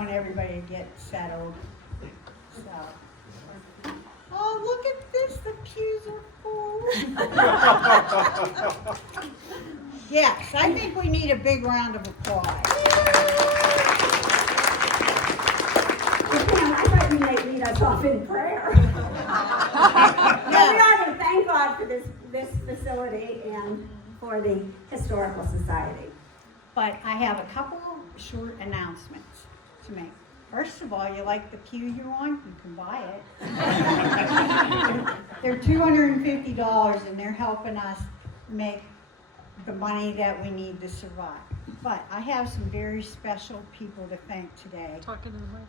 want everybody to get settled. So, oh, look at this, the pews are full. Yes, I think we need a big round of applause. I thought you might lead us off in prayer. We are going to thank God for this facility and for the Historical Society. But I have a couple short announcements to make. First of all, you like the pew you're on? You can buy it. They're $250 and they're helping us make the money that we need to survive. But I have some very special people to thank today. Talking to the mic.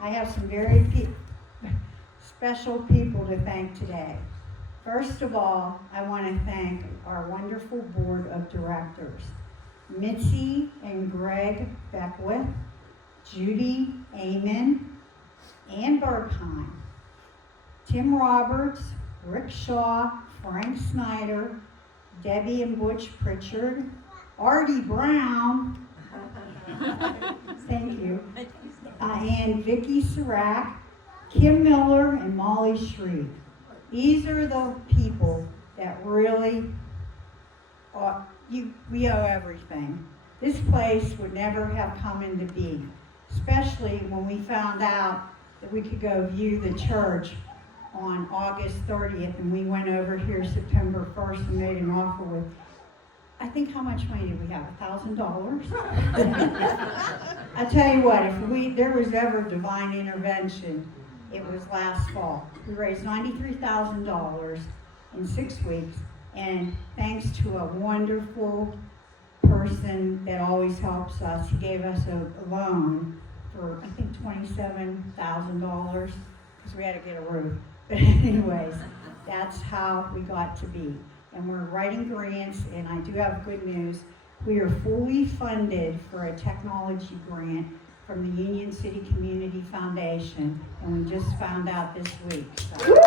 I have some very special people to thank today. First of all, I want to thank our wonderful board of directors. Mitzi and Greg Beckwith, Judy Amon, Ann Bergheim, Tim Roberts, Rick Shaw, Frank Snyder, Debbie and Butch Pritchard, Artie Brown, thank you, and Vicki Sirac, Kim Miller, and Molly Shreve. These are the people that really, we owe everything. This place would never have come into being, especially when we found out that we could go view the church on August 30th, and we went over here September 1st and made an offer with, I think, how much money did we have? $1,000? I tell you what, if there was ever divine intervention, it was last fall. We raised $93,000 in 6 weeks, and thanks to a wonderful person that always helps us, he gave us a loan for, I think, $27,000, because we had to get a roof. But anyways, that's how we got to be. And we're writing grants, and I do have good news. We are fully funded for a technology grant from the Union City Community Foundation, and we just found out this week. So. All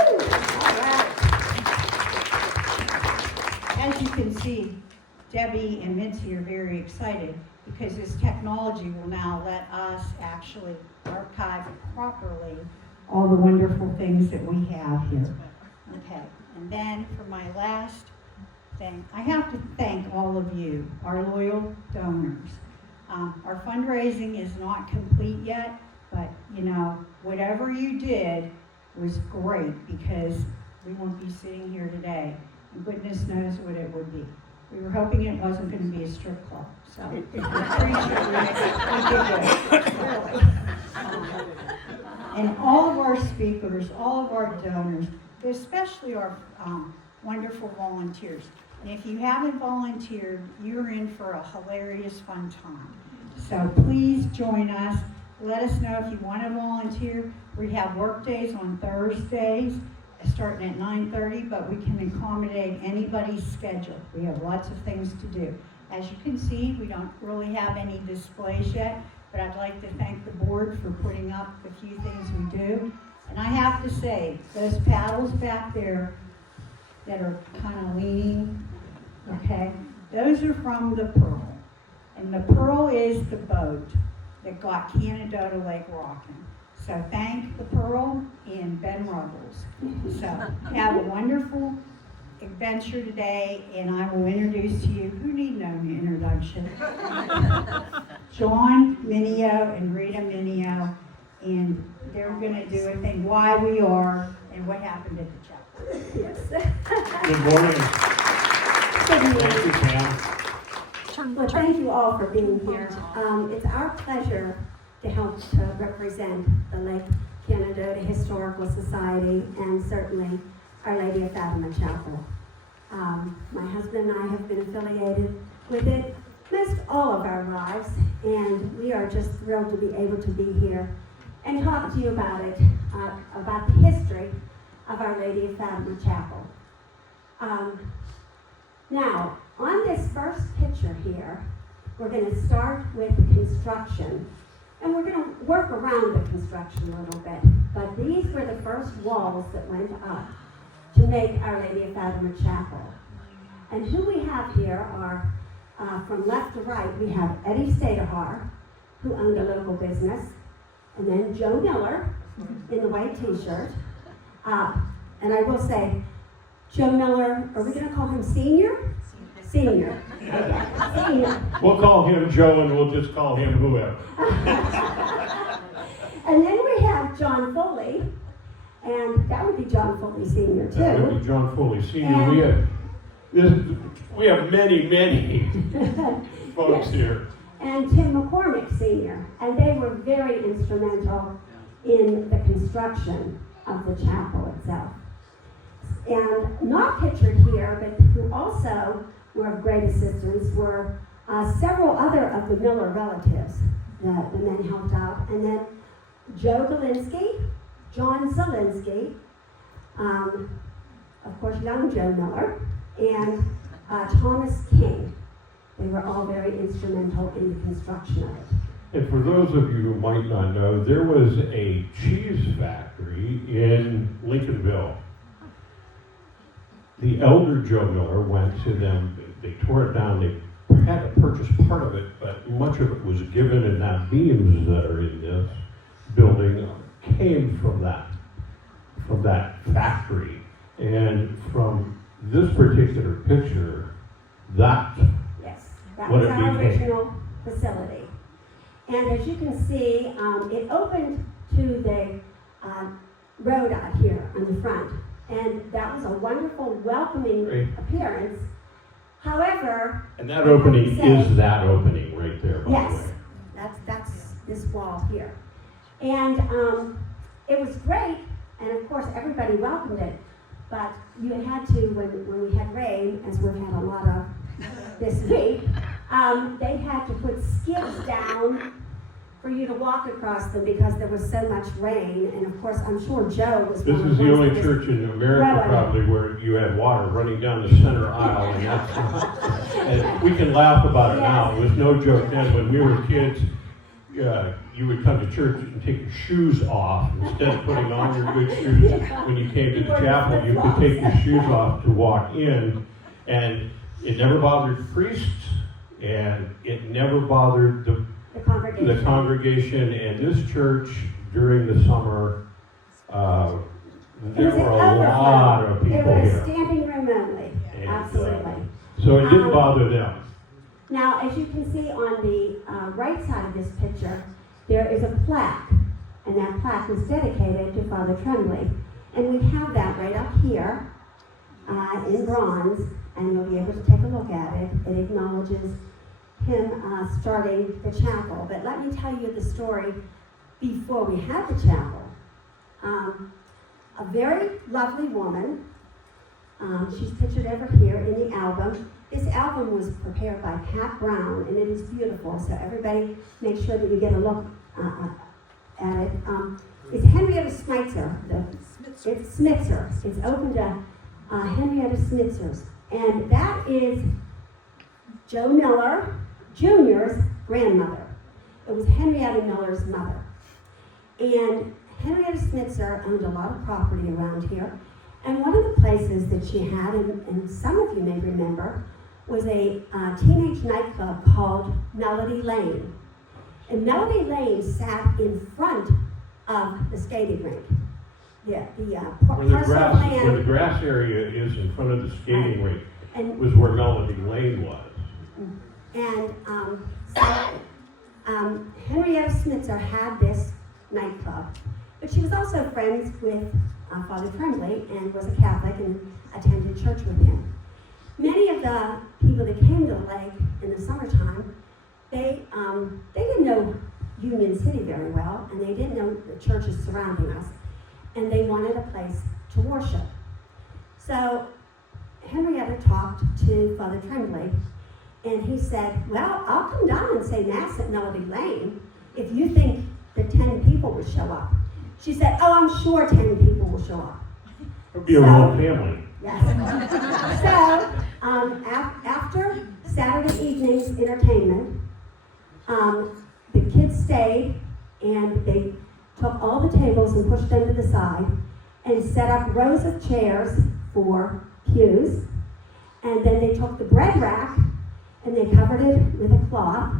right. As you can see, Debbie and Mitzi are very excited because this technology will now let us actually archive properly all the wonderful things that we have here. Okay, and then for my last thing, I have to thank all of you, our loyal donors. Our fundraising is not complete yet, but whatever you did was great because we won't be sitting here today. And goodness knows what it would be. We were hoping it wasn't going to be a strip club, so I'm pretty sure we did good. And all of our speakers, all of our donors, especially our wonderful volunteers. And if you haven't volunteered, you're in for a hilarious fun time. So please join us. Let us know if you want to volunteer. We have work days on Thursdays, starting at 9:30, but we can accommodate anybody's schedule. We have lots of things to do. As you can see, we don't really have any displays yet, but I'd like to thank the board for putting up the few things we do. And I have to say, those paddles back there that are kind of leaning, okay, those are from the Pearl. And the Pearl is the boat that got Canada Lake rocking. So thank the Pearl and Ben Ruggles. So have a wonderful adventure today, and I will introduce to you, who need no introduction, John Mineo and Rita Mineo, and they're going to do a thing, why we are and what happened at the chapel. Yes. Good morning. Good morning. Thank you, Pam. Well, thank you all for being here. It's our pleasure to help to represent the Lake Canada Historical Society and certainly Our Lady of Fatima Chapel. My husband and I have been affiliated with it most all of our lives, and we are just thrilled to be able to be here and talk to you about it, about the history of Our Lady of Fatima Chapel. Now, on this first picture here, we're going to start with construction. And we're going to work around the construction a little bit. But these were the first walls that went up to make Our Lady of Fatima Chapel. And who we have here are, from left to right, we have Eddie Stadahar, who owned a local business. and then Joe Miller in the white t-shirt. And I will say, Joe Miller, are we going to call him Senior? Senior. Okay, Senior. We'll call him Joe and we'll just call him whoever. And then we have John Foley, and that would be John Foley Senior too. That would be John Foley Sr. And We have many folks Yes. here. And Tim McCormick Sr., and they were very instrumental in the construction of the chapel itself. And not pictured here, but who also were of great assistance, were several other of the Miller relatives that the men helped out. And then Joe Galinsky, John Zielinski, of course, young Joe Miller, and Thomas King. They were all very instrumental in the construction of it. And for those of you who might not know, there was a cheese factory in Lincolnville. The elder Joe Miller went to them, they tore it down, they had to purchase part of it, but much of it was given, and that beams that are in this building came from that factory. And from this particular picture, that That what was it our became. original facility. And as you can see, it opened to the road out here on the front. And that was a wonderful, welcoming Great. appearance. However, And that opening I have to is that opening right there, by the yes, way. that's this wall here. And it was great, and of course, everybody welcomed it. But you had to, when we had rain, as we've had a lot of this week, they had to put skids down for you to walk across them because there was so much rain. And of course, I'm sure Joe was This one of is the ones only that was church in America growing. probably where you had water running down the center aisle, and that's, and we can laugh about it now. It was no joke then. When we were kids, you would come to church and take your shoes off instead of putting on your good shoes. When you came to the chapel, you could take your shoes off to walk in, and it never bothered the priests, and it never bothered the congregation. And this church during the summer, there It was were a an lot overflow. of people It was here. standing room only, And, absolutely. So it didn't bother them. Now, as you can see on the right side of this picture, there is a plaque, and that plaque was dedicated to Father Tremblay. And we have that right up here in bronze, and you'll be able to take a look at it. It acknowledges him starting the chapel. But let me tell you the story before we had the chapel. A very lovely woman, she's pictured over here in the album. This album was prepared by Pat Brown, and it is beautiful, so everybody make sure that you get a look at it. It's Henrietta Smitzer. It's Smitzer. It's open to Henrietta Smitzer's. And that is Joe Miller Jr.'s grandmother. It was Henrietta Miller's mother. And Henrietta Smitzer owned a lot of property around here. And one of the places that she had, and some of you may remember, was a teenage nightclub called Melody Lane. And Melody Lane sat in front of the skating rink. Where Parcel the of land. where the grass area is in front of the skating rink And, was where Melody Lane was. and Henrietta Smitzer had this nightclub, but she was also friends with Father Tremblay and was a Catholic and attended church with him. Many of the people that came to the lake in the summertime, they didn't know Union City very well, and they didn't know the churches surrounding us, and they wanted a place to worship. So Henrietta talked to Father Tremblay, and he said, well, I'll come down and say Mass at Melody Lane if you think that 10 people would show up. She said, oh, I'm sure 10 people will show up. It would be a whole family. Yes. So, after Saturday evening's entertainment, the kids stayed, and they took all the tables and pushed them to the side and set up rows of chairs for pews. And then they took the bread rack and they covered it with a cloth.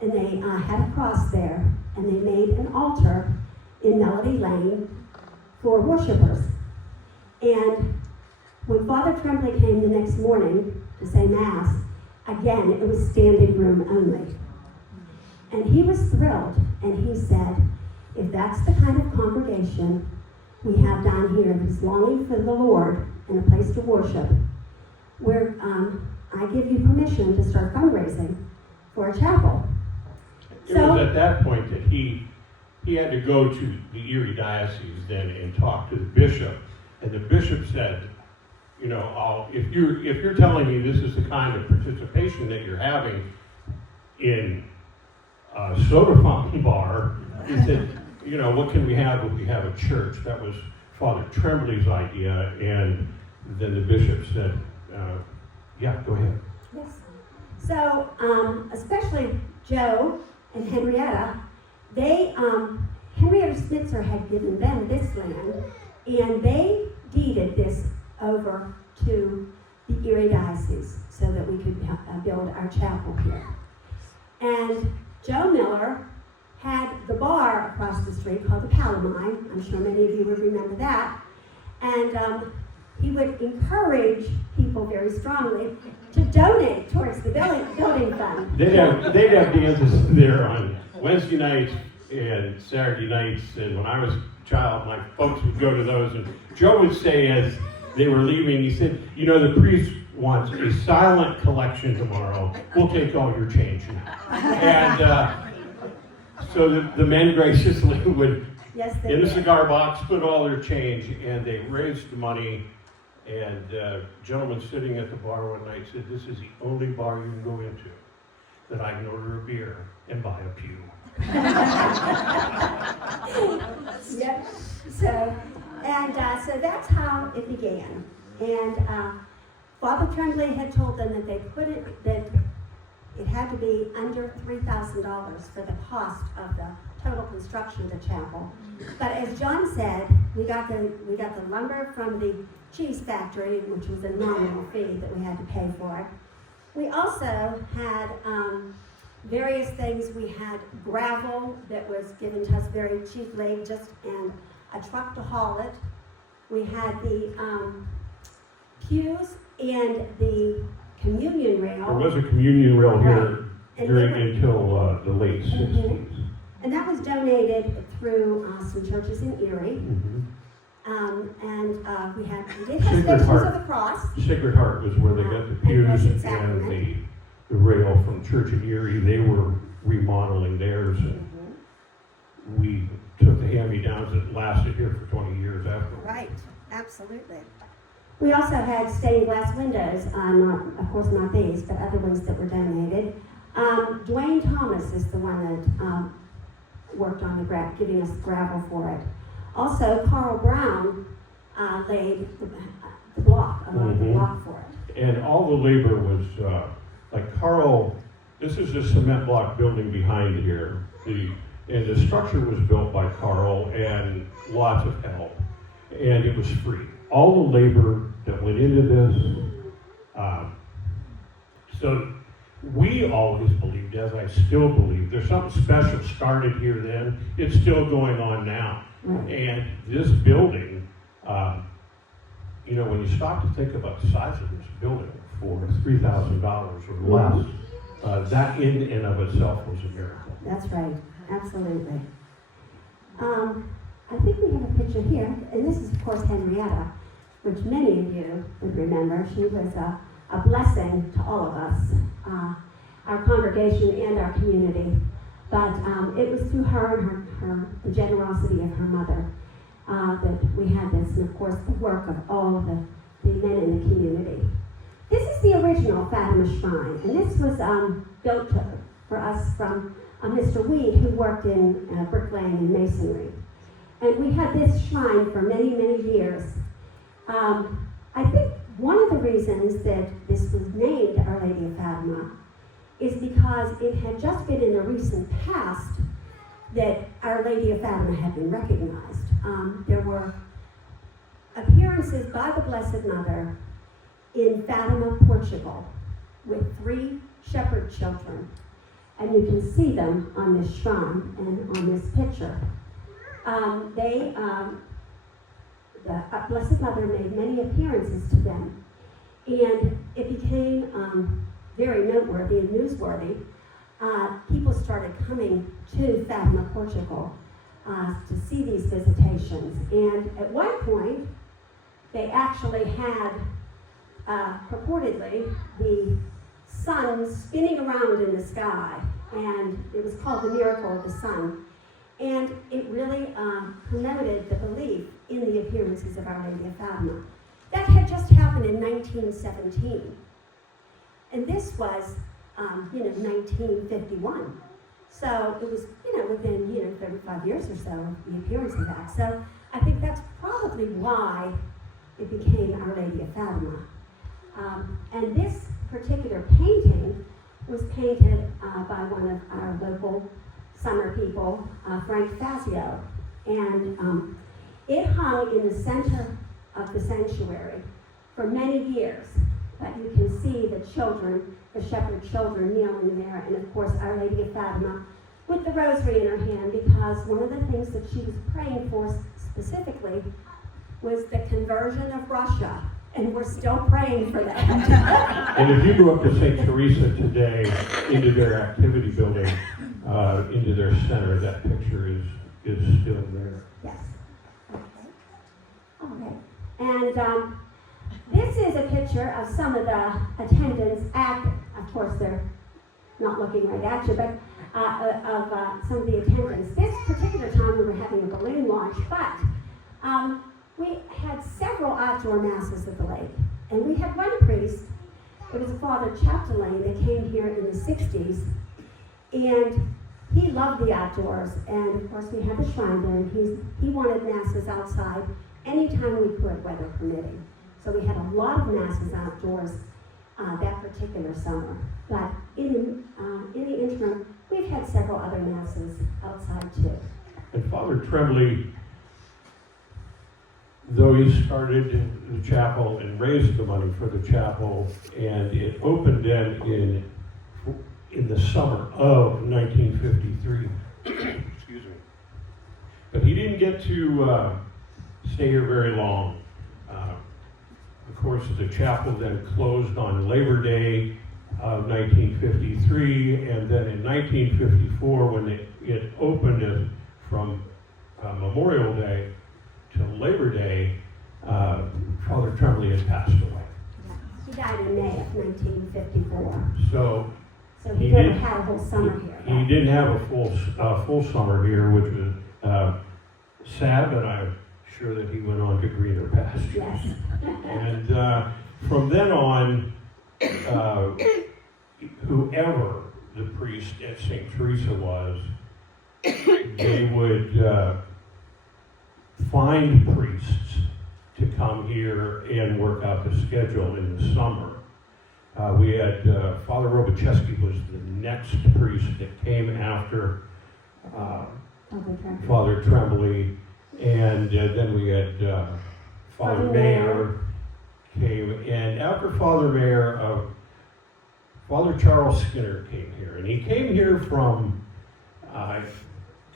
and they had a cross there, and they made an altar in Melody Lane for worshipers. And when Father Tremblay came the next morning to say Mass, again, it was standing room only. And he was thrilled, and he said, if that's the kind of congregation we have down here who's longing for the Lord and a place to worship, where I give you permission to start fundraising for a chapel. It was at that point that he had to go to the Erie Diocese then and talk to the bishop, and the bishop said, you know, if you're telling me this is the kind of participation that you're having in a soda fountain bar, he said, you know, what can we have if we have a church? That was Father Tremblay's idea, and then the bishop said, yeah, go ahead. Yes. So, especially Joe and Henrietta, Henrietta Spitzer had given them this land, and they deeded this over to the Erie Diocese so that we could build our chapel here. And Joe Miller had the bar across the street called the Palamine. I'm sure many of you would remember that. And he would encourage people very strongly to donate towards the building fund. They'd have dances there on Wednesday nights and Saturday nights, and when I was a child, my folks would go to those, and Joe would say as they were leaving, he said, you know, the priest wants a silent collection tomorrow. We'll take all your change now. And so the men graciously would, in the cigar box, put all their change, and they raised the money. And a gentleman sitting at the bar one night said, this is the only bar you can go into that I can order a beer and buy a pew. Yep. So that's how it began. And Father Tremblay had told them that it had to be under $3,000 for the cost of the total construction of the chapel. But as John said, we got the lumber from the cheese factory, which was a nominal fee that we had to pay for it. We also had various things. We had gravel that was given to us very cheaply, and a truck to haul it. We had the pews and the communion rail. There was a communion rail here until the late 60s. And that was donated through some churches in Erie. Mm-hmm. We did have Stations of the Cross. Sacred Heart was where they got the pews and the rail from Church in Erie. They were remodeling theirs, and we took the hand-me-downs that lasted here for 20 years after. Right, absolutely. We also had stained glass windows, of course not these, but other ones that were donated. Dwayne Thomas is the one that worked on giving us gravel for it. Also, Carl Brown laid the block for it. And all the labor was, like Carl, this is a cement block building behind here. And the structure was built by Carl and lots of help. And it was free. All the labor that went into this, so we always believed, as I still believe, there's something special started here then. It's still going on now. Right. And this building, you know, when you stop to think about the size of this building for $3,000 or less, that in and of itself was a miracle. That's right, absolutely. I think we have a picture here, and this is of course Henrietta, which many of you would remember. She was a blessing to all of us, our congregation and our community. But it was through her and the generosity of her mother that we had this, and of course the work of all of the men in the community. This is the original Fatima Shrine, and this was built for us from Mr. Weed, who worked in bricklaying and masonry. And we had this shrine for many, many years. I think one of the reasons that this was named Our Lady of Fatima is because it had just been in the recent past that Our Lady of Fatima had been recognized. There were appearances by the Blessed Mother in Fatima, Portugal, with 3 shepherd children. and you can see them on this shrine and on this picture. The Blessed Mother made many appearances to them, and it became very noteworthy and newsworthy. People started coming to Fatima, Portugal, to see these visitations. And at one point, they actually had, purportedly, the sun spinning around in the sky, and it was called the Miracle of the Sun. And it really promoted the belief in the appearances of Our Lady of Fatima. That had just happened in 1917. And this was, 1951. So it was, within, 35 years or so of the appearance of that. So I think that's probably why it became Our Lady of Fatima. And this particular painting was painted by one of our local summer people, Frank Fazio. And it hung in the center of the sanctuary for many years. But you can see the children, the shepherd children kneeling there, and of course Our Lady of Fatima with the rosary in her hand, because one of the things that she was praying for specifically was the conversion of Russia, and we're still praying for that. And if you go up to St. Teresa today, into their activity building, into their center, that picture is still there. Yes. Okay. And this is a picture of some of the attendants at, of course they're not looking right at you, but of some of the attendants. This particular time we were having a balloon launch, but we had several outdoor masses at the lake. And we had one priest, it was Father Chapdelaine, that came here in the 60s, and he loved the outdoors. And of course we had the shrine there, and he wanted masses outside anytime we could, weather permitting. So we had a lot of masses outdoors that particular summer. But in the interim, we've had several other masses outside too. And Father Tremblay, though he started the chapel and raised the money for the chapel, and it opened then in the summer of 1953. Excuse me. But he didn't get to stay here very long. Of course, the chapel then closed on Labor Day of 1953, and then in 1954, when it opened from Memorial Day to Labor Day, Father Tremblay had passed away. He died in May of 1954. So he never had a whole summer here. He didn't have a full summer here, which was sad, but I'm sure that he went on to greener pastures. Yes. And from then on, whoever the priest at St. Teresa was, they would find priests to come here and work out the schedule in the summer. We had Father Robicheski was the next priest that came after Father Tremblay, and then we had Father Mayer came, and after Father Mayer, Father Charles Skinner came here, and he came here from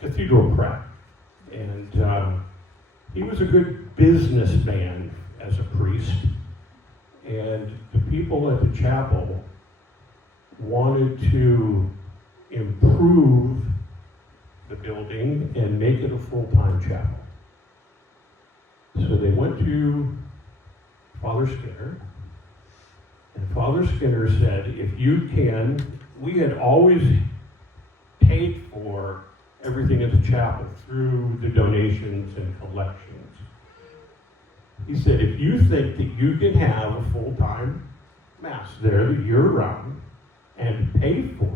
Cathedral Prep, and he was a good businessman as a priest, and the people at the chapel wanted to improve the building and make it a full-time chapel. So they went to Father Skinner, and Father Skinner said, if you can, we had always paid for everything at the chapel through the donations and collections. He said, if you think that you can have a full-time mass there year-round and pay for it,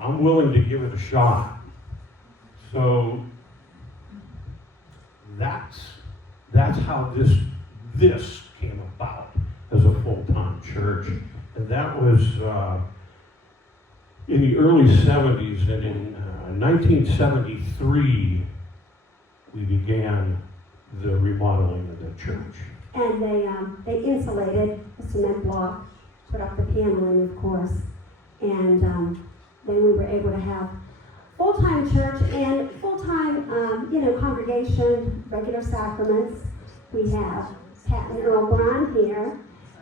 I'm willing to give it a shot. So that's how this came about as a full-time church. And that was in the early 70s, and in 1973 we began the remodeling of the church. And they insulated a cement block put up the paneling, of course. And then we were able to have full-time church and full-time, congregation, regular sacraments. We have Pat and Earl Braun here,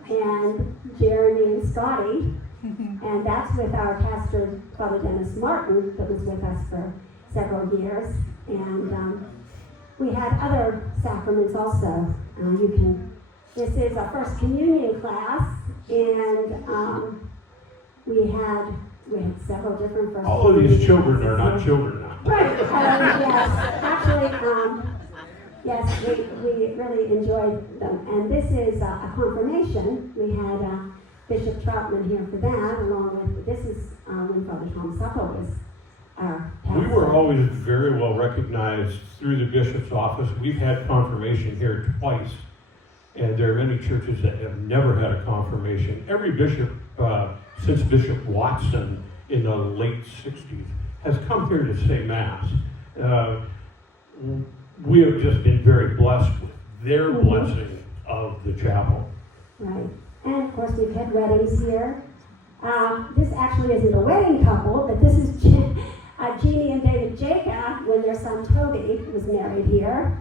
and Jeremy and Scotty, and that's with our pastor, Father Dennis Martin, that was with us for several years. And we had other sacraments also. This is our first communion class, and we had several different first. All of these children are not children now. Right. Yes. Actually, yes, we really enjoyed them. And this is a confirmation. We had Bishop Troutman here for that, along with, this is when Father Tom Supple was our pastor. We were always very well recognized through the bishop's office. We've had confirmation here twice, and there are many churches that have never had a confirmation. Every bishop, since Bishop Watson in the late 60s, has come here to say Mass. We have just been very blessed with their blessing of the chapel. Right. And of course, we've had weddings here. This actually isn't a wedding couple, but this is Jeannie and David Jacob when their son Toby was married here.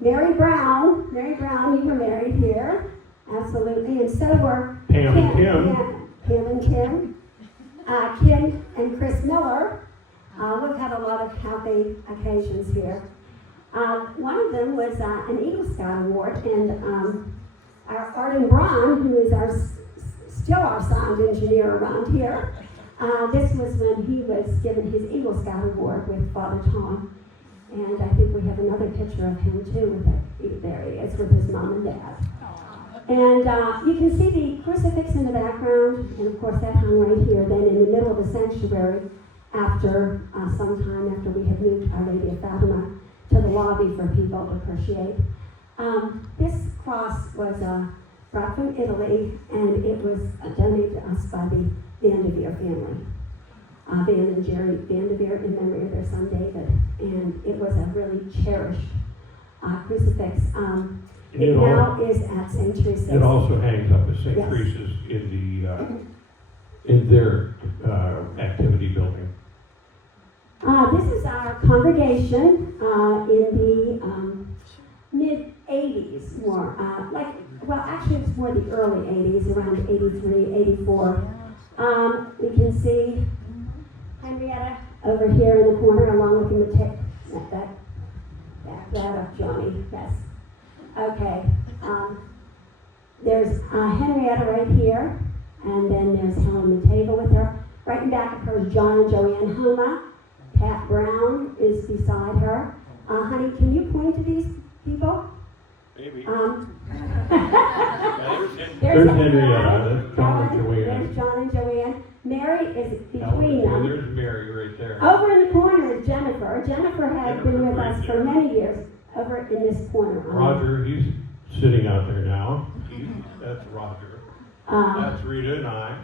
Mary Brown, you were married here. Absolutely. And so were Pam and Kim. Pam and Kim. Kim and Chris Miller. We've had a lot of happy occasions here. One of them was an Eagle Scout Award, and our Arden Braun, who is still our sound engineer around here, this was when he was given his Eagle Scout Award with Father Tom. And I think we have another picture of him too. There he is with his mom and dad. And you can see the crucifix in the background, and of course that hung right here. Then in the middle of the sanctuary, after some time after we had moved Our Lady of Fatima to the lobby for people to appreciate. This cross was brought from Italy, and it was donated to us by the Vanderveer family. Van and Jerry Vanderveer, in memory of their son David, and it was a really cherished crucifix. It now is at St. Teresa's. It also hangs up at St. Yes. Teresa's in their activity building. This is our congregation in the mid-'80s, more. Actually it's more the early 80s, around 83, 84. We can see Henrietta over here in the corner, along with that up, Johnny, yes. Okay, there's Henrietta right here, and then there's Helen Mateva with her. Right in back of her is John and Joanne Homa. Pat Brown is beside her. Honey, can you point to these people? Maybe. There's Henrietta, that's John and Joanne. There's John and Joanne. Mary is between them. There's Mary right there. Over in the corner is Jennifer. Jennifer had been with us for many years. Over in this corner. Roger, he's sitting out there now. That's Roger. That's Rita and I.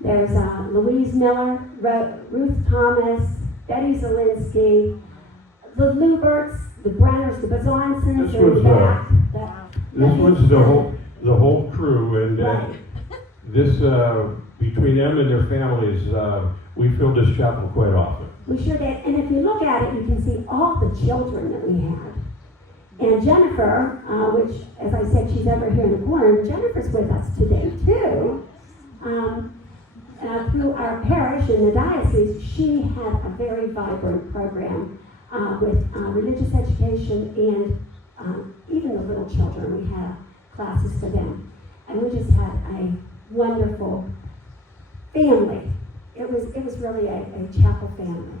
There's Louise Miller, Ruth Thomas, Betty Zielinski, the Luberts, the Brenners, the Bazonsons, This was the whole crew, and right. this between them and their families, we filled this chapel quite often. We sure did. And if you look at it, you can see all the children that we had. And Jennifer, which, as I said, she's over here in the corner, Jennifer's with us today, too. Through our parish in the diocese, she had a very vibrant program with religious education and even the little children. We had classes for them. And we just had a wonderful family. It was really a chapel family.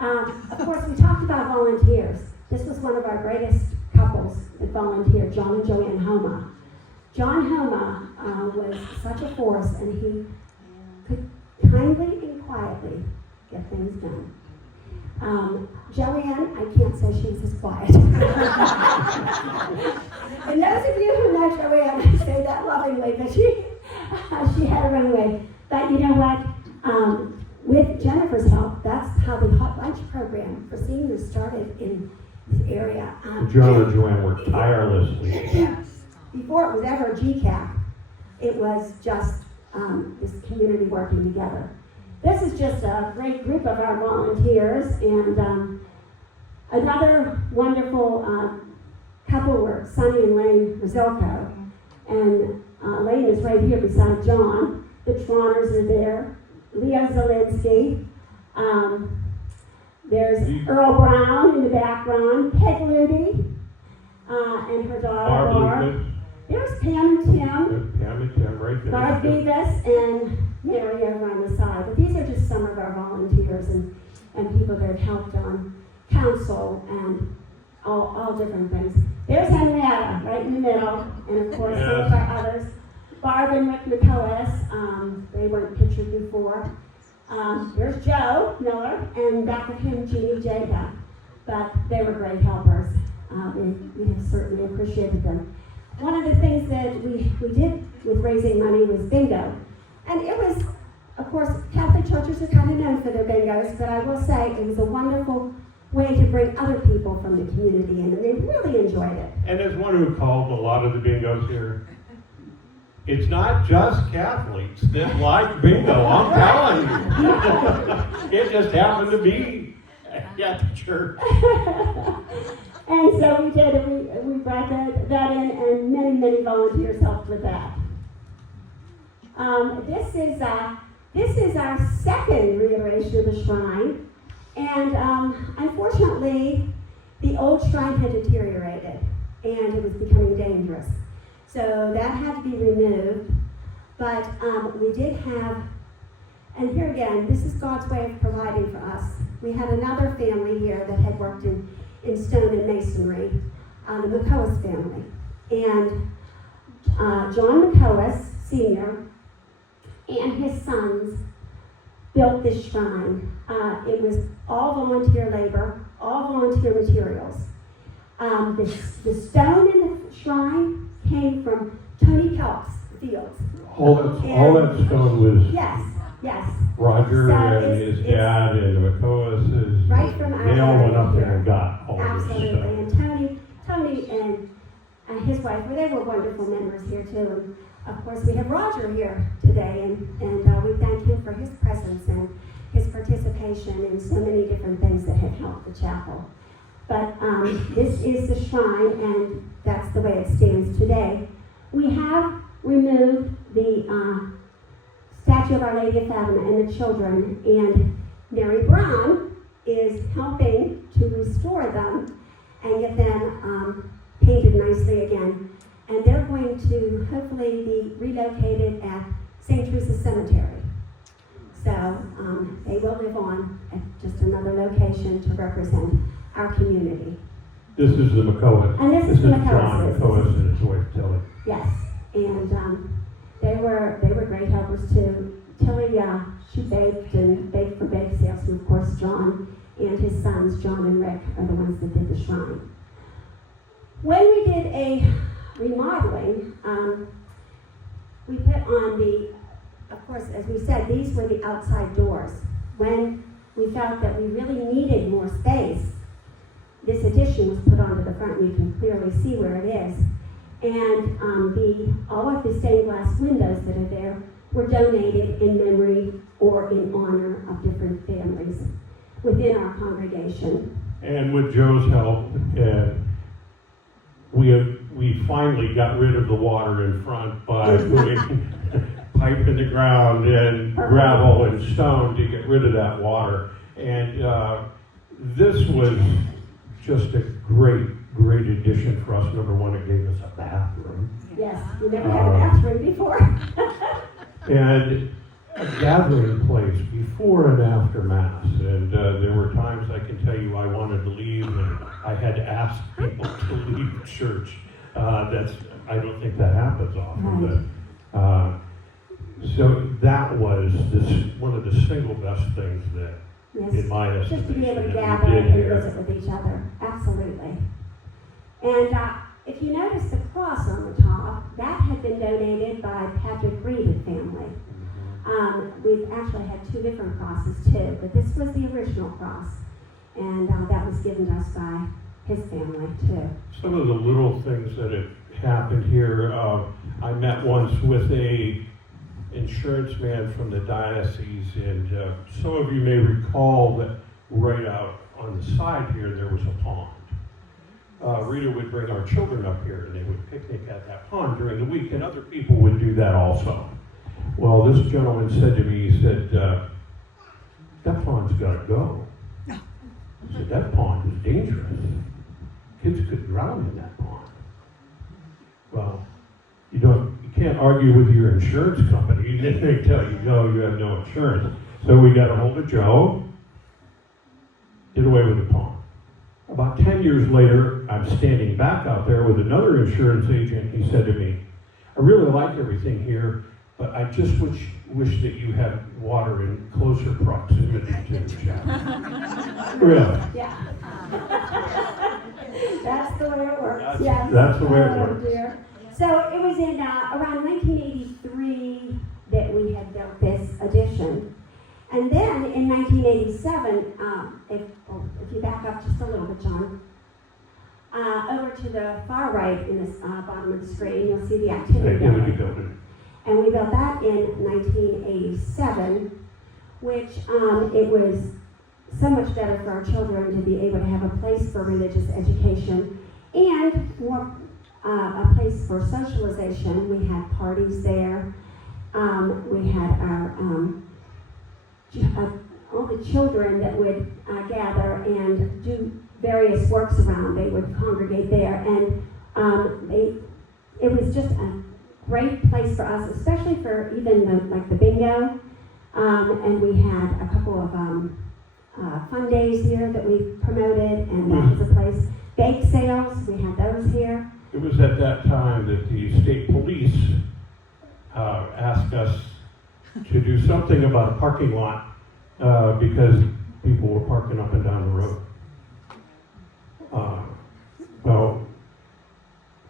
Of course, we talked about volunteers. This was one of our greatest couples that volunteered, John and Joanne Homa. John Homa was such a force, and he could kindly and quietly get things done. Joanne, I can't say she's as quiet. And those of you who know Joanne, I say that lovingly, but she had her own way. But you know what? With Jennifer's help, that's how the hot lunch program for seniors started in this area. John and Joanne worked tirelessly. Yes. Before it was ever GCAP, it was just this community working together. This is just a great group of our volunteers, and another wonderful couple were Sonny and Lane Rizzoco, and Lane is right here beside John. The Troners are there. Leo Zielinski. There's Earl Brown in the background. Peg Ludy and her daughter Barb. There's Pam and Tim. Pam and Tim right there. Barb Vivas and Mary over on the side. But these are just some of our volunteers and people that have helped on council and all different things. There's Henrietta right in the middle, and of course some of our others. Barb and Rick McCoas, they weren't pictured before. There's Joe Miller, and back of him, Jeannie Jacob. But they were great helpers. We have certainly appreciated them. One of the things that we did with raising money was bingo. And it was, of course, Catholic churches are kind of known for their bingos, but I will say it was a wonderful way to bring other people from the community in, and they really enjoyed it. And as one who called a lot of the bingos here, it's not just Catholics that like bingo, I'm telling you. It just happened to be at the church. And so we did, and we brought that in, and many volunteers helped with that. This is our second reiteration of the shrine, and unfortunately, the old shrine had deteriorated, and it was becoming dangerous. So that had to be removed, but we did have, and here again, this is God's way of providing for us. We had another family here that had worked in stone and masonry, the McCoas family. And John McCoas, Sr., and his sons built this shrine. It was all volunteer labor, all volunteer materials. The stone in the shrine came from Tony Kelp's fields. All that stone was Yes. Roger So and his dad and the McCoas. Right from our They all went up area there and got all of this Absolutely. stuff. And Tony and his wife, well, they were wonderful members here too. And of course, we have Roger here today, and we thank him for his presence and his participation in so many different things that have helped the chapel. But this is the shrine, and that's the way it stands today. We have removed the statue of Our Lady of Fatima and the children, and Mary Brown is helping to restore them and get them painted nicely again. And they're going to hopefully be relocated at St. Teresa Cemetery. So they will live on at just another location to represent our community. This is the McCoas. And this is the John McCoas. McCoas and his wife Tilly. Yes, and they were great helpers too. Tilly, she baked for bake sales, and of course John and his sons, John and Rick, are the ones that did the shrine. When we did a remodeling, we put on of course, as we said, these were the outside doors. When we felt that we really needed more space, this addition was put onto the front, and you can clearly see where it is. And all of the stained glass windows that are there were donated in memory or in honor of different families within our congregation. And with Joe's help, we finally got rid of the water in front by putting pipe in the ground and gravel and stone to get rid of that water. And this was just a great addition for us. Number one, it gave us a bathroom. Yes, we never had a bathroom before. And a gathering place before and after Mass. And there were times, I can tell you, I wanted to leave and I had to ask people to leave church. I don't think that happens often. Right. But so that was one of the single best things that, Yes, in my just to estimation, be able to that gather we did and here. visit with each other, absolutely. And if you notice the cross on the top, that had been donated by Patrick Reed family. We've actually had two different crosses too, but this was the original cross, and that was given to us by his family too. Some of the little things that have happened here. I met once with a insurance man from the diocese, and some of you may recall that right out on the side here there was a pond. Rita would bring our children up here and they would picnic at that pond during the week, and other people would do that also. Well, this gentleman said to me, he said, that pond's got to go. I said, that pond is dangerous. Kids could drown in that pond. Well, you can't argue with your insurance company. They tell you, no, you have no insurance. So we got a hold of Joe, did away with the pond. About 10 years later, I'm standing back out there with another insurance agent. He said to me, I really like everything here, but I just wish that you had water in closer proximity to the chapel. Really? Yeah. That's the way it works. That's the way it works. Dear. So it was in around 1983 that we had built this addition. And then in 1987, if you back up just a little bit, John, over to the far right in this bottom of the screen, you'll see the activity building. And we built that in 1987, which it was so much better for our children to be able to have a place for religious education and more a place for socialization. We had parties there. We had our all the children that would gather and do various works around. They would congregate there, and it was just a great place for us, especially for even the bingo. And we had a couple of fun days here that we promoted, and that was a place. Bake sales, we had those here. It was at that time that the state police asked us to do something about a parking lot because people were parking up and down the road. Well,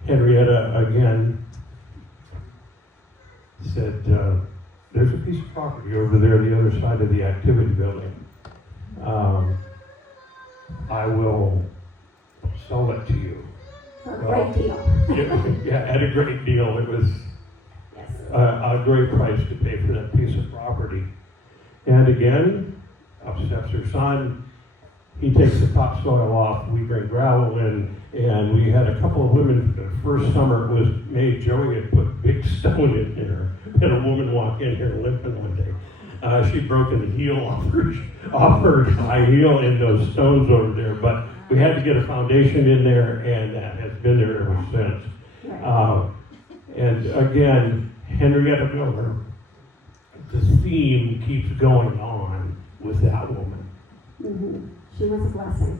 Henrietta again said, there's a piece of property over there the other side of the activity building. I will sell it to you. A great deal. Yeah, at a great deal. It was a great price to pay for that piece of property. And again, up steps her son. He takes the topsoil off. We bring gravel in, and we had a couple of women. The first summer it was May. Joey had put a big stone in here. Had a woman walk in here limping one day. She'd broken the heel off her high heel in those stones over there. But we had to get a foundation in there, and that has been there ever since. Right. And again, Henrietta Miller, the theme keeps going on with that woman. Mm-hmm. She was a blessing.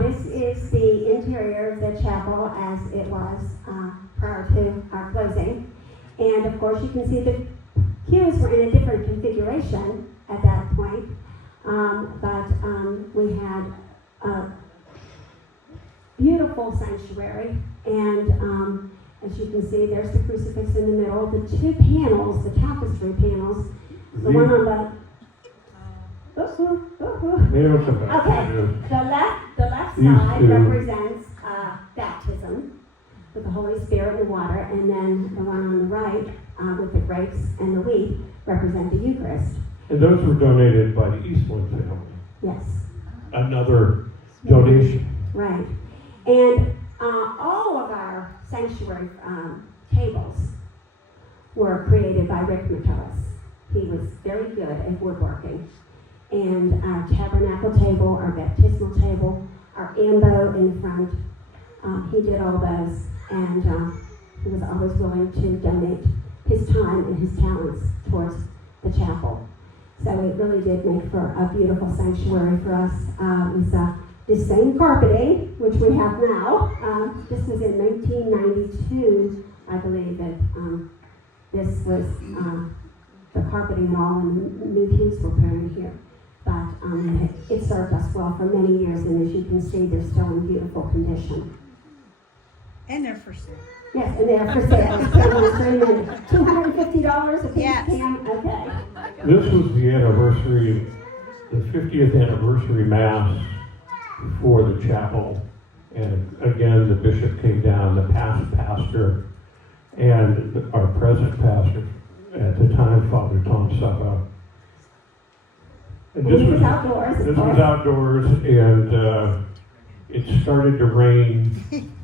This is the interior of the chapel as it was prior to our closing. And of course you can see the pews were in a different configuration at that point. But we had a beautiful sanctuary, and as you can see, there's the crucifix in the middle. The two panels, the tapestry panels, the one on the the left side represents baptism with the Holy Spirit and the water, and then the one on the right with the grapes and the wheat represent the Eucharist. And those were donated by the Eastland family. Yes. Another donation. Right. And all of our sanctuary tables were created by Rick McCullis. He was very good at woodworking. And our tabernacle table, our baptismal table, our ambo in front, he did all those. And he was always willing to donate his time and his talents towards the chapel. So it really did make for a beautiful sanctuary for us. It was the same carpeting, which we have now. This was in 1992, I believe, that this was the carpeting and all, and new pews were put in here. But it served us well for many years, and as you can see, they're still in beautiful condition. And they're for sale. Yes, and they're for sale. $250 a piece. Yes. Okay. This was the anniversary, the 50th anniversary Mass for the chapel. And again, the bishop came down, the past pastor, and our present pastor at the time, Father Tom Saba. And This was outdoors, of This course. was outdoors, and it started to rain.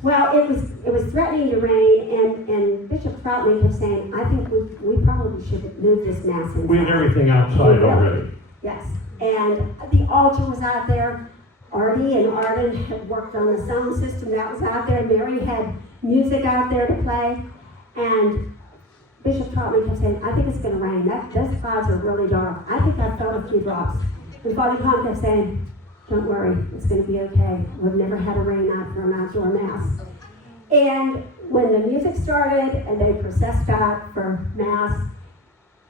Well, it was threatening to rain, and Bishop Troutman kept saying, I think we probably should move this mass inside. We had everything outside Really? already. Yes, and the altar was out there. Artie and Arden had worked on the sound system that was out there. Mary had music out there to play, and Bishop Troutman kept saying, I think it's going to rain. Those clouds are really dark. I think I felt a few drops. And Father Tom kept saying, don't worry, it's going to be okay. We've never had a rain out for an outdoor mass. And when the music started and they processed out for mass,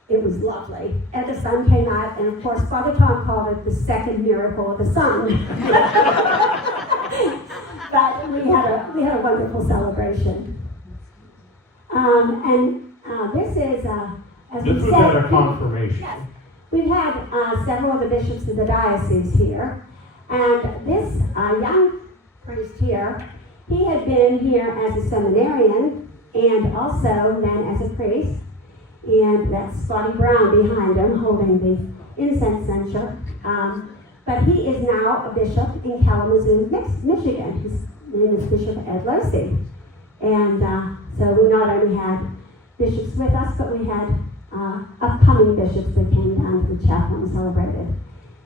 it was lovely. And the sun came out, and of course, Father Tom called it the second miracle of the sun. But we had a wonderful celebration. This is, as we This was said, at a confirmation. yes, we've had several of the bishops of the diocese here, and this young priest here, he had been here as a seminarian and also then as a priest. And that's Scotty Brown behind him holding the incense censer. But he is now a bishop in Kalamazoo, Michigan. His name is Bishop Ed Losey. And so we not only had bishops with us, but we had upcoming bishops that came down to the chapel and celebrated.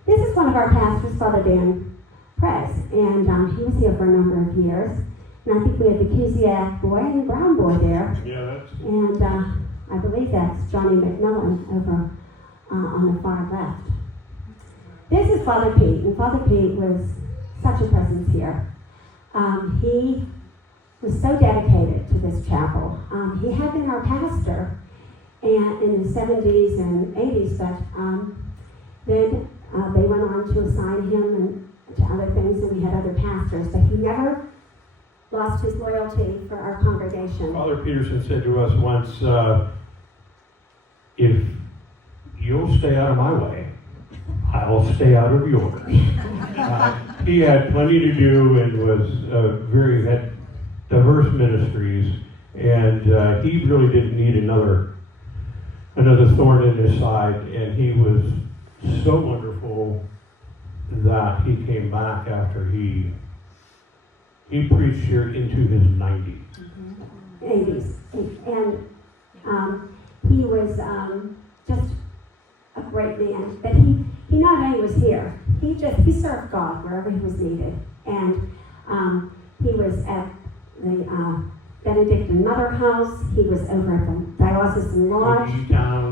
This is one of our pastors, Father Dan Prez, and he was here for a number of years. And I think we had the Cusick boy and the Brown boy there. Yeah, that's. And I believe that's Johnny McMillan over on the far left. This is Father Pete, and Father Pete was such a presence here. He was so dedicated to this chapel. He had been our pastor and in the 70s and 80s, but then they went on to assign him and to other things, and we had other pastors, but he never lost his loyalty for our congregation. Father Peterson said to us once, if you'll stay out of my way, I'll stay out of yours. He had plenty to do and was had diverse ministries, and he really didn't need another thorn in his side, and he was so wonderful that he came back after he preached here into his 90s. 80s. And he was just a great man. But he not only was here, he served God wherever he was needed. And he was at the Benedictine Mother House. He was over at the Diocesan Lodge.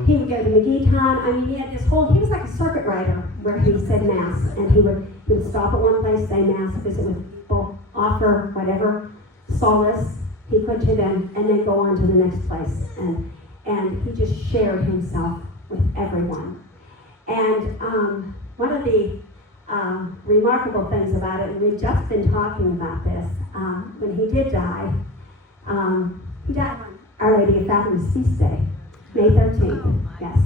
He would go to McGeetown. I mean, he was like a circuit rider where he said Mass. And he would stop at one place, say Mass, visit with people, offer whatever solace he could to them, and then go on to the next place. And he just shared himself with everyone. And one of the remarkable things about it, and we've just been talking about this, when he did die, he died on Our Lady of Fatima's feast day, May 13th. Yes.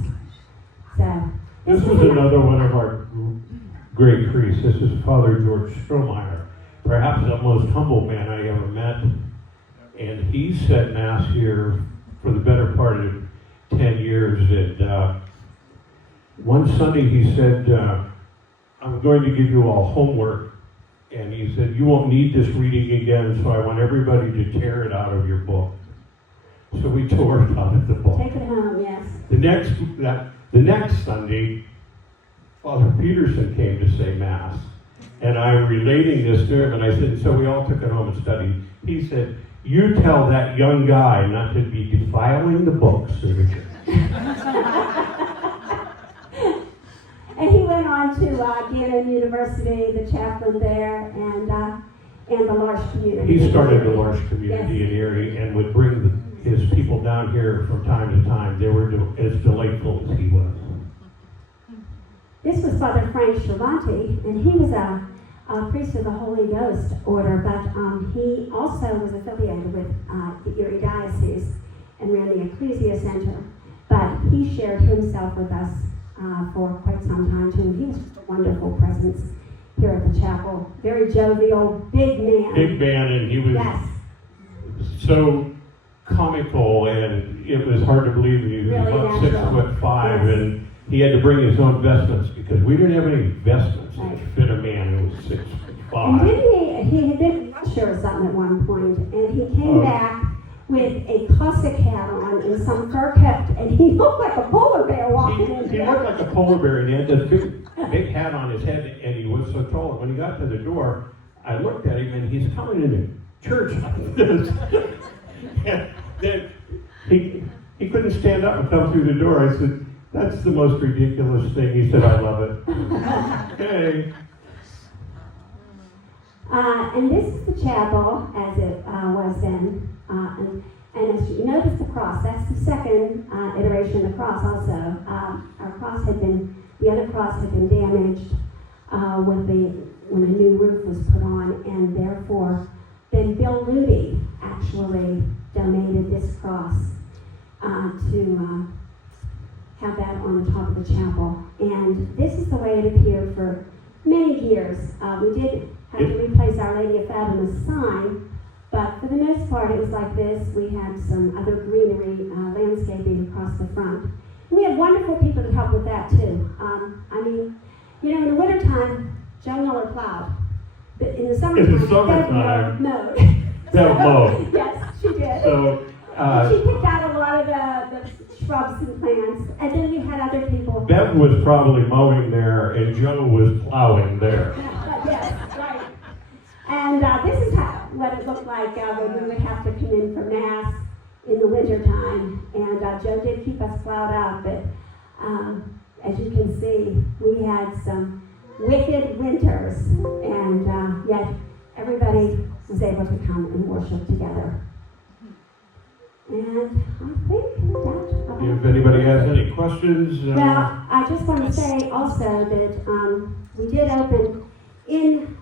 So This is another one of our great priests. This is Father George Strohmeyer, perhaps the most humble man I ever met. And he said Mass here for the better part of 10 years. And one Sunday he said, I'm going to give you all homework. And he said, you won't need this reading again, so I want everybody to tear it out of your book. So we tore it out of the book. take it home, yes. The next Sunday, Father Peterson came to say Mass. And I'm relating this to him, and I said, so we all took it home and studied. He said, you tell that young guy not to be defiling the books of the church. And he went on to Gannon University, the chaplain there, and the L'Arche community. He started the L'Arche community in Erie and would bring his people down here from time to time. They were as delightful as he was. This was Father Frank Schiavonti, and he was a priest of the Holy Ghost order, but he also was affiliated with the Erie Diocese and ran the Ecclesia Center. But he shared himself with us for quite some time too. He was just a wonderful presence. here at the chapel. Very jovial, big man. Big man, and he was Yes. so comical, and it was hard to believe he was Really about natural. 6'5", Yes. and he had to bring his own vestments because we didn't have any vestments that Right. fit a man who was And 6'5". didn't he had been Russia or something at one point, and he came Oh. back with a Cossack hat on and some fur coat, and he looked like a polar bear walking in He there. looked like a polar bear, and he had this big hat on his head, and he was so tall. When he got to the door, I looked at him, and he's coming into church like this. And then he couldn't stand up and come through the door. I said, "That's the most ridiculous thing." He said, "I love it." Okay. And this is the chapel as it was then. And as you notice the cross, that's the second iteration of the cross also. Our cross the other cross had been damaged when a new roof was put on, and therefore then Bill Ludy actually donated this cross to have that on the top of the chapel. And this is the way it appeared for many years. We did have to replace Our Lady of Fatima's sign, but for the most part it was like this. We had some other greenery landscaping across the front. We had wonderful people to help with that too. In the wintertime, Joe Miller plowed. But in the summertime, summertime, Bev mowed. Bev mowed. Yes, she did. So, She picked out a lot of the shrubs and plants, and then we had other people. Bev was probably mowing there, and Joe was plowing there. Yes, right. And this is what it looked like when we would have to come in for Mass in the wintertime. And Joe did keep us plowed out, but as you can see, we had some wicked winters, and yet everybody was able to come and worship together. And I think that's If anybody has any questions, Well, I just want to say also that we did open in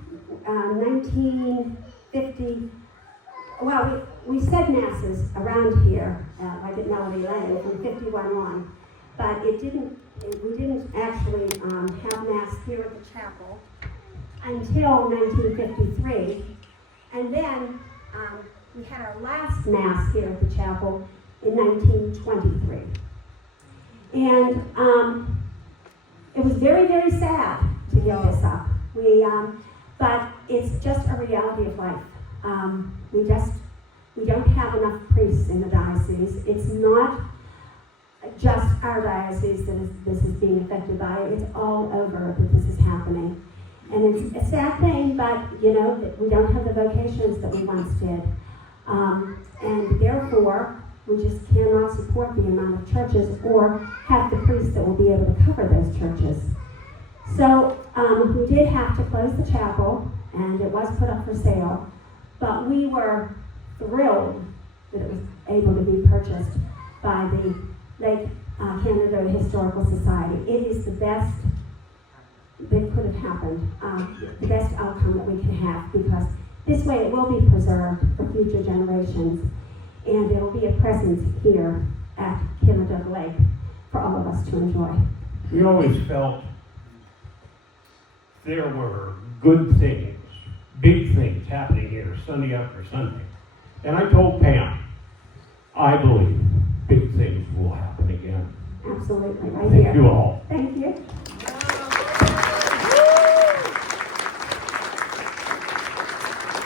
1950. Well, we said masses around here, like at Melody Lane from 51 on, but we didn't actually have mass here at the chapel until 1953, and then we had our last mass here at the chapel in 1923. And it was very, very sad to give this up. But it's just a reality of life. We don't have enough priests in the diocese. It's not just our diocese that this is being affected by. It's all over that this is happening. And it's a sad thing, but that we don't have the vocations that we once did. And therefore, we just cannot support the amount of churches or have the priests that will be able to cover those churches. So we did have to close the chapel, and it was put up for sale, but we were thrilled that it was able to be purchased by the Lake Canada Historical Society. It is the best that could have happened, the best outcome that we can have, because this way it will be preserved for future generations, and it will be a presence here at Canada Lake for all of us to enjoy. we always felt there were good things, big things happening here Sunday after Sunday. And I told Pam, I believe big things will happen again. Absolutely, right Thank here. you all. Thank you.